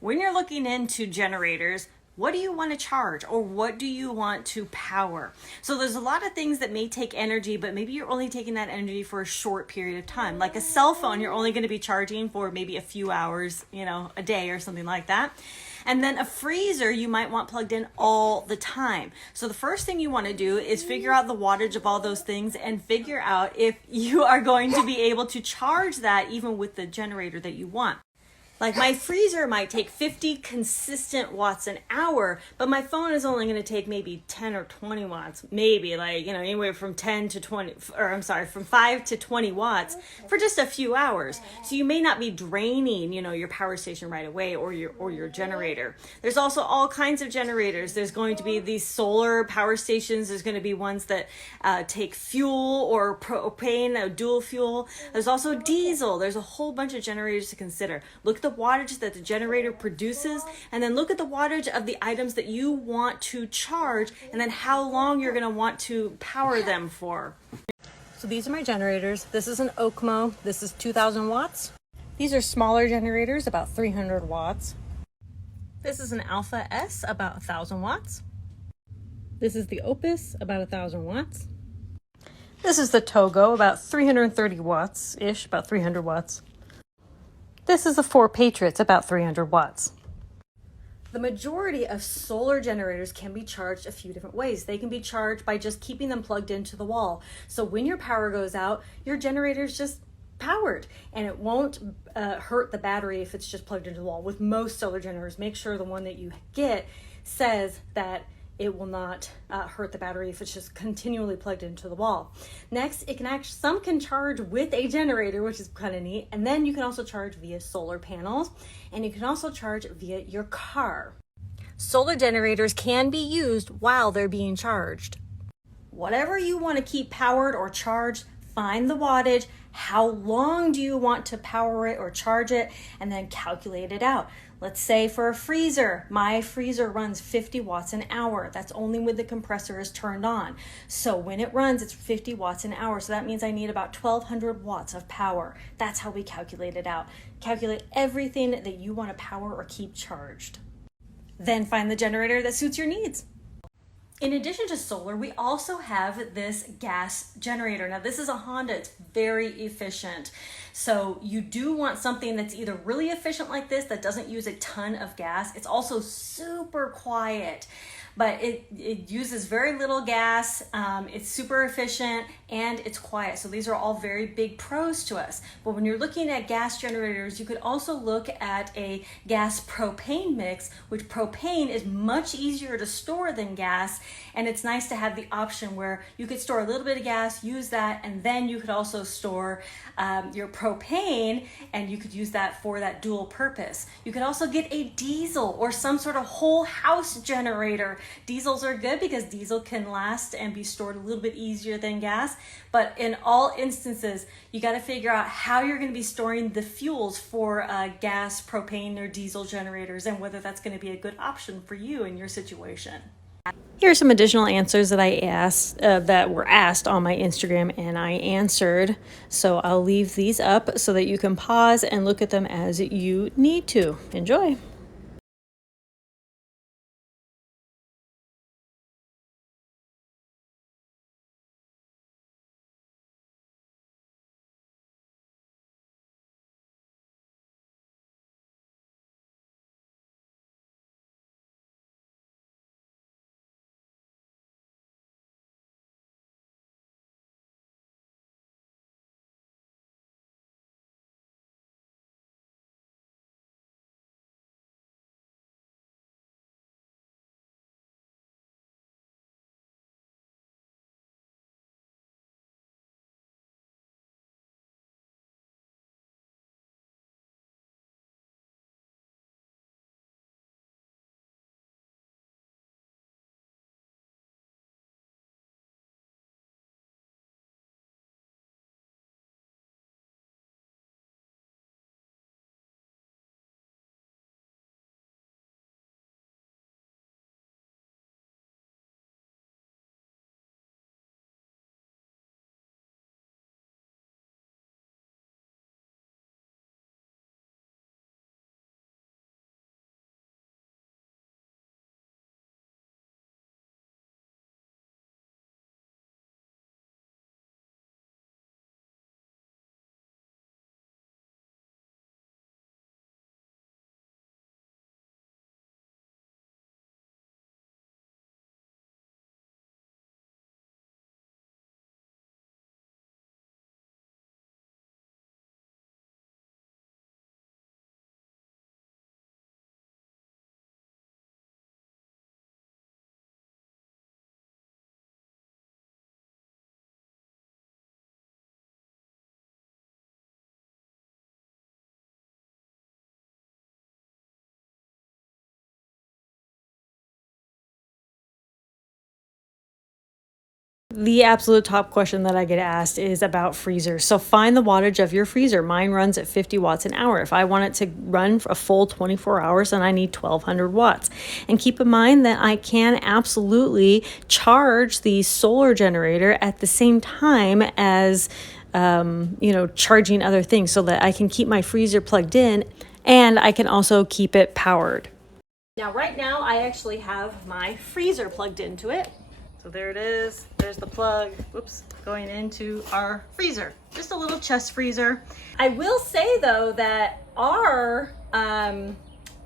When you're looking into generators, what do you want to charge or what do you want to power? So there's a lot of things that may take energy, but maybe you're only taking that energy for a short period of time. Like a cell phone, you're only going to be charging for maybe a few hours, a day or something like that. And then a freezer you might want plugged in all the time. So the first thing you want to do is figure out the wattage of all those things and figure out if you are going to be able to charge that even with the generator that you want. Like my freezer might take 50 consistent watts an hour, but my phone is only going to take maybe 10 or 20 watts, maybe anywhere from 10 to 20, from 5 to 20 watts for just a few hours. So you may not be draining, your power station right away or your generator. There's also all kinds of generators. There's going to be these solar power stations. There's going to be ones that take fuel or propane, dual fuel. There's also diesel. There's a whole bunch of generators to consider. Look at the wattage that the generator produces, and then look at the wattage of the items that you want to charge, and then how long you're going to want to power them for. So these are my generators. This is an Okmo. This is 2,000 watts. These are smaller generators, about 300 watts. This is an Alpha S, about 1,000 watts. This is the Opus, about 1,000 watts. This is the Togo, about 330 watts-ish, about 300 watts. This is the 4 Patriots, about 300 watts. The majority of solar generators can be charged a few different ways. They can be charged by just keeping them plugged into the wall. So when your power goes out, your generator's just powered, and it won't hurt the battery if it's just plugged into the wall. With most solar generators, make sure the one that you get says that it will not hurt the battery if it's just continually plugged into the wall. Next, some can charge with a generator, which is kind of neat. And then you can also charge via solar panels, and you can also charge via your car. Solar generators can be used while they're being charged. Whatever you want to keep powered or charged, find the wattage, how long do you want to power it or charge it, and then calculate it out. Let's say for a freezer, my freezer runs 50 watts an hour. That's only when the compressor is turned on. So when it runs, it's 50 watts an hour. So that means I need about 1,200 watts of power. That's how we calculate it out. Calculate everything that you want to power or keep charged. Then find the generator that suits your needs. In addition to solar, we also have this gas generator. Now this is a Honda, it's very efficient. So you do want something that's either really efficient like this that doesn't use a ton of gas. It's also super quiet, but it uses very little gas. It's super efficient and it's quiet. So these are all very big pros to us. But when you're looking at gas generators, you could also look at a gas propane mix, which propane is much easier to store than gas. And it's nice to have the option where you could store a little bit of gas, use that, and then you could also store your propane, and you could use that for that dual purpose. You could also get a diesel or some sort of whole house generator. Diesels are good because diesel can last and be stored a little bit easier than gas. But in all instances, you got to figure out how you're going to be storing the fuels for gas, propane, or diesel generators, and whether that's going to be a good option for you in your situation. Here are some additional answers that I asked that were asked on my Instagram, and I answered. So I'll leave these up so that you can pause and look at them as you need to. Enjoy. The absolute top question that I get asked is about freezers. So find the wattage of your freezer. Mine runs at 50 watts an hour. If I want it to run for a full 24 hours, then I need 1200 watts. And keep in mind that I can absolutely charge the solar generator at the same time as charging other things, so that I can keep my freezer plugged in and I can also keep it powered. Now, right now, I actually have my freezer plugged into it. So there it is. There's the plug, whoops, going into our freezer. Just a little chest freezer. I will say though that our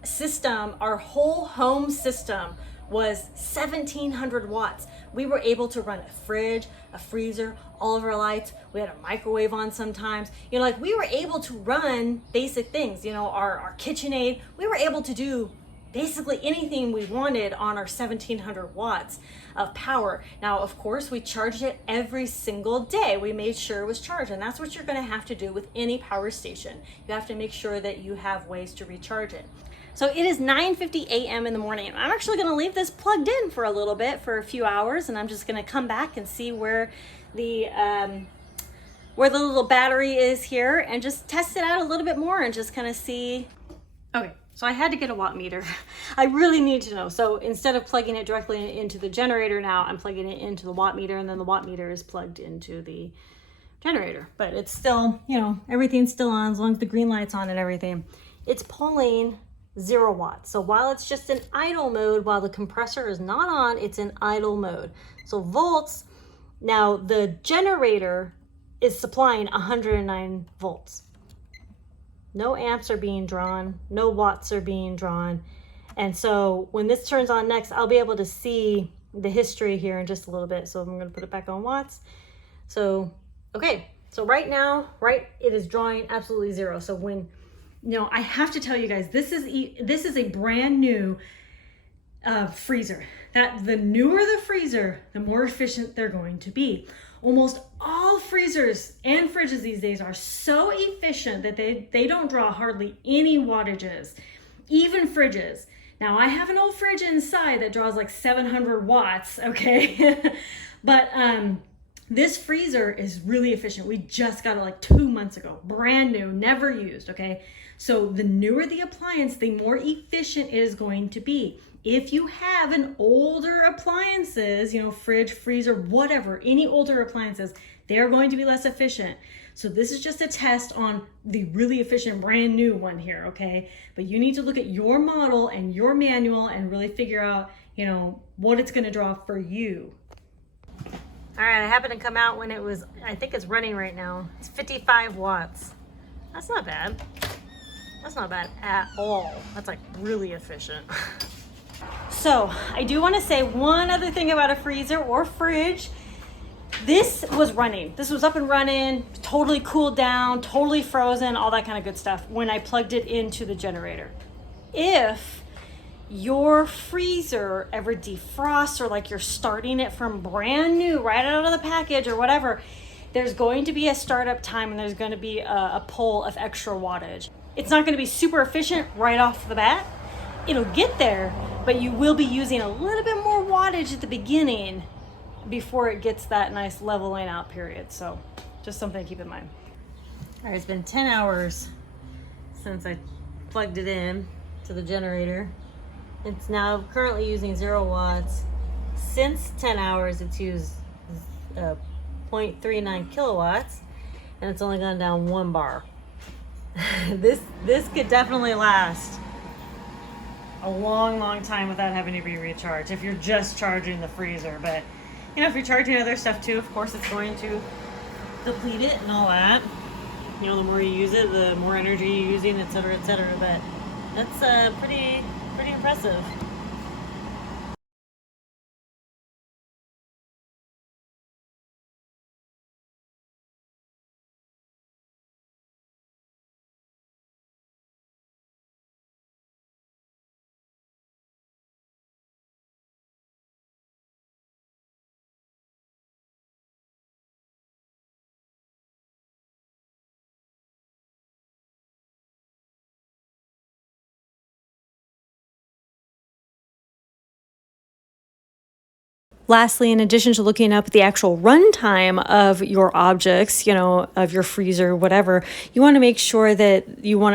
system, our whole home system was 1700 watts. We were able to run a fridge, a freezer, all of our lights. We had a microwave on sometimes. Like we were able to run basic things, our KitchenAid. We were able to do basically anything we wanted on our 1700 watts of power. Now, of course, we charged it every single day. We made sure it was charged, and that's what you're going to have to do with any power station. You have to make sure that you have ways to recharge it. So it is 9:50 a.m. in the morning. I'm actually going to leave this plugged in for a little bit, for a few hours, and I'm just going to come back and see where the little battery is here, and just test it out a little bit more and just kind of see. Okay, so I had to get a watt meter. I really need to know. So instead of plugging it directly into the generator now, I'm plugging it into the watt meter, and then the watt meter is plugged into the generator. But it's still, everything's still on as long as the green light's on and everything. It's pulling 0 watts. So while it's just in idle mode, while the compressor is not on, it's in idle mode. So volts, now the generator is supplying 109 volts. No amps are being drawn, no watts are being drawn. And so when this turns on next, I'll be able to see the history here in just a little bit. So I'm going to put it back on watts. So, okay. So right now, it is drawing absolutely 0. So when, I have to tell you guys, this is a brand new freezer. That the newer the freezer, the more efficient they're going to be. Almost all freezers and fridges these days are so efficient that they don't draw hardly any wattages, even fridges. Now I have an old fridge inside that draws like 700 watts, okay? But this freezer is really efficient. We just got it like 2 months ago, brand new, never used, okay? So the newer the appliance, the more efficient it is going to be. If you have an older appliances, fridge, freezer, whatever, any older appliances, they're going to be less efficient. So this is just a test on the really efficient brand new one here, okay? But you need to look at your model and your manual and really figure out, what it's gonna draw for you. All right, I happened to come out when it was, I think it's running right now. It's 55 watts. That's not bad. That's not bad at all. That's like really efficient. So I do want to say one other thing about a freezer or fridge. This was running. This was up and running, totally cooled down, totally frozen, all that kind of good stuff when I plugged it into the generator. If your freezer ever defrosts, or like you're starting it from brand new, right out of the package or whatever, there's going to be a startup time and there's going to be a pull of extra wattage. It's not going to be super efficient right off the bat. It'll get there, but you will be using a little bit more wattage at the beginning before it gets that nice leveling out period. So just something to keep in mind. All right, it's been 10 hours since I plugged it in to the generator. It's now currently using 0 watts. Since 10 hours, it's used 0.39 kilowatts, and it's only gone down 1 bar. This could definitely last a long time without having to be recharged if you're just charging the freezer. But if you're charging other stuff too, of course it's going to deplete it and all that. The more you use it, the more energy you're using, etc., etc. But that's pretty impressive. Lastly, in addition to looking up the actual runtime of your objects, of your freezer, whatever, you want to make sure that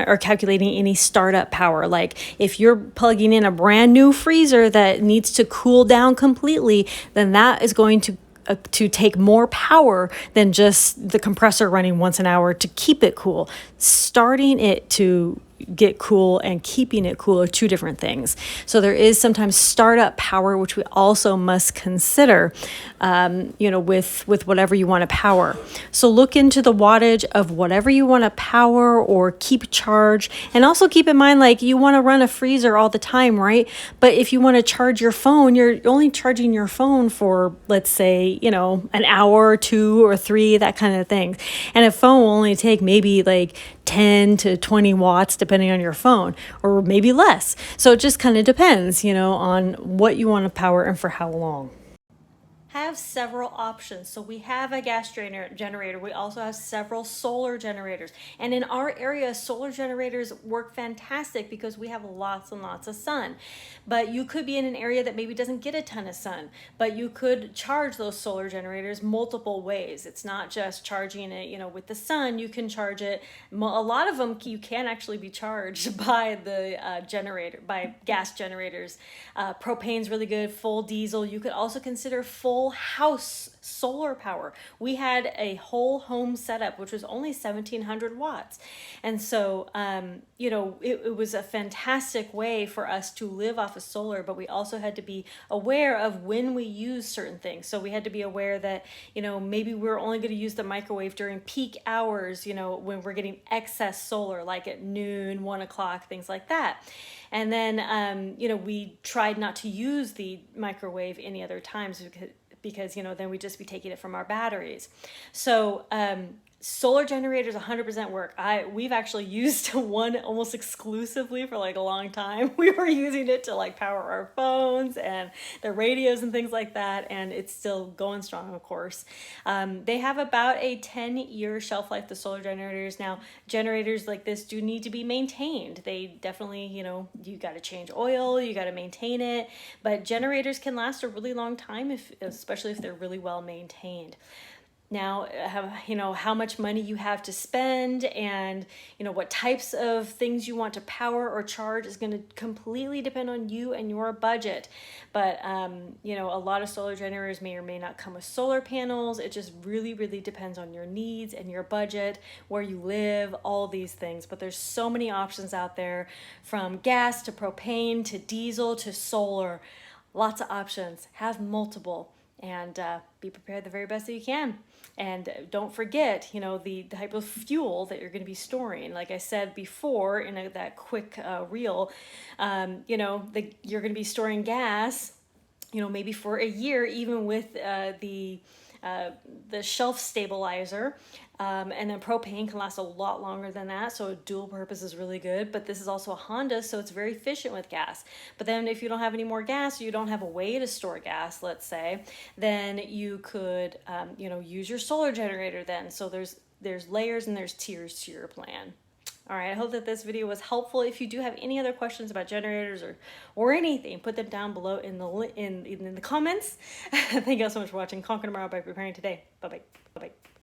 are calculating any startup power. Like if you're plugging in a brand new freezer that needs to cool down completely, then that is going to take more power than just the compressor running once an hour to keep it cool. Starting it to get cool and keeping it cool are two different things. So there is sometimes startup power, which we also must consider, with whatever you want to power. So look into the wattage of whatever you want to power or keep charged. And also keep in mind, like you want to run a freezer all the time, right? But if you want to charge your phone, you're only charging your phone for, let's say, an hour or 2 or 3, that kind of thing. And a phone will only take maybe like 10 to 20 watts, depending on your phone, or maybe less. So it just kind of depends, on what you want to power and for how long. Have several options. So we have a gas generator. We also have several solar generators. And in our area, solar generators work fantastic because we have lots and lots of sun. But you could be in an area that maybe doesn't get a ton of sun, but you could charge those solar generators multiple ways. It's not just charging it, with the sun. You can charge it. A lot of them you can actually be charged by the by gas generators. Propane's really good, full diesel. You could also consider full house solar power. We had a whole home setup, which was only 1,700 watts. And so, it was a fantastic way for us to live off of solar, but we also had to be aware of when we use certain things. So we had to be aware that, maybe we're only going to use the microwave during peak hours, when we're getting excess solar, like at noon, 1 o'clock, things like that. And then, we tried not to use the microwave any other times because then we'd just be taking it from our batteries. So solar generators 100% work. We've actually used one almost exclusively for like a long time. We were using it to like power our phones and the radios and things like that, and it's still going strong, of course. They have about a 10-year shelf life, the solar generators. Now, generators like this do need to be maintained. They definitely, you got to change oil, you got to maintain it, but generators can last a really long time, especially if they're really well maintained. Now, how much money you have to spend and, what types of things you want to power or charge is going to completely depend on you and your budget. But, a lot of solar generators may or may not come with solar panels. It just really, really depends on your needs and your budget, where you live, all these things. But there's so many options out there, from gas to propane to diesel to solar. Lots of options. Have multiple. And be prepared the very best that you can. And don't forget, the type of fuel that you're going to be storing. Like I said before in that quick reel, you're going to be storing gas, maybe for a year, even with the shelf stabilizer. And then propane can last a lot longer than that, so dual purpose is really good. But this is also a Honda, so it's very efficient with gas. But then if you don't have any more gas, or you don't have a way to store gas, let's say, then you could use your solar generator then. So there's layers and there's tiers to your plan. All right, I hope that this video was helpful. If you do have any other questions about generators or anything, put them down below in the comments. Thank you all so much for watching. Conquer Tomorrow by Preparing Today. Bye-bye. Bye-bye.